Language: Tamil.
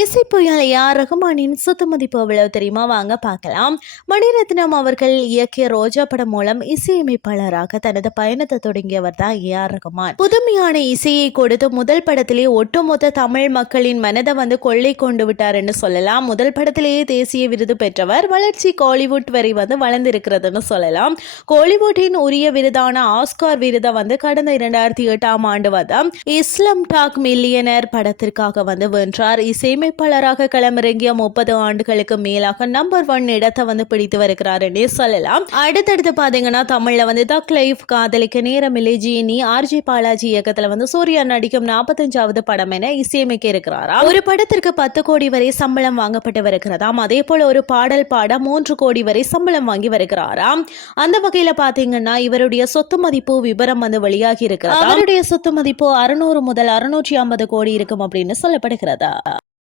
இசை புயல் ஏஆர் ரகுமானின் சொத்து மதிப்பு எவ்வளவு தெரியுமா? வாங்க பார்க்கலாம். மணிரத்னம் அவர்கள் இயக்கிய ரோஜா படம் மூலம் இசையமைப்பாளராக தனது பயணத்தை தொடங்கியவர் தான் ஏஆர் ரகுமான். புதுமையான இசையை கொடுத்து முதல் படத்திலே ஒட்டுமொத்த தமிழ் மக்களின் மனதை கொள்ளை கொண்டு விட்டார் சொல்லலாம். முதல் படத்திலேயே தேசிய விருது பெற்றவர். வளர்ச்சி கோலிவுட் வரை வளர்ந்திருக்கிறதுன்னு சொல்லலாம். கோலிவுட்டின் உரிய விருதான ஆஸ்கார் விருதை கடந்த 2008ஆம் ஆண்டு இஸ்லாம் டாக் மில்லியனர் படத்திற்காக வென்றார். இசையமைப்பாளராக களமிறங்கிய 30 ஆண்டுகளுக்கு மேலாக நம்பர் 1 இடத்தை பிடித்து வருகிறார் என்று சொல்லலாம். அடுத்தடுத்து பாத்தீங்கன்னா தமிழ்ல தக் லைஃப், காதலிக்க நேரமில்லை, ஜீனி, ஆர்ஜி பாலாஜி இயக்கத்துல சூர்யா நடிக்கும் 45வது படம் என இசையமைக்க இருக்கிறாரா. ஒரு படத்திற்கு 10 கோடி வரை சம்பளம் வாங்கப்பட்டு வருகிறதாம். அதே போல ஒரு பாடல் பாட 3 கோடி வரை சம்பளம் வாங்கி வருகிறாராம். அந்த வகையில பாத்தீங்கன்னா இவருடைய சொத்து மதிப்பு விபரம் வெளியாகி இருக்கிறது. அவருடைய சொத்து மதிப்பு 600 முதல் 650 கோடி இருக்கும் அப்படின்னு சொல்லப்படுகிறதா.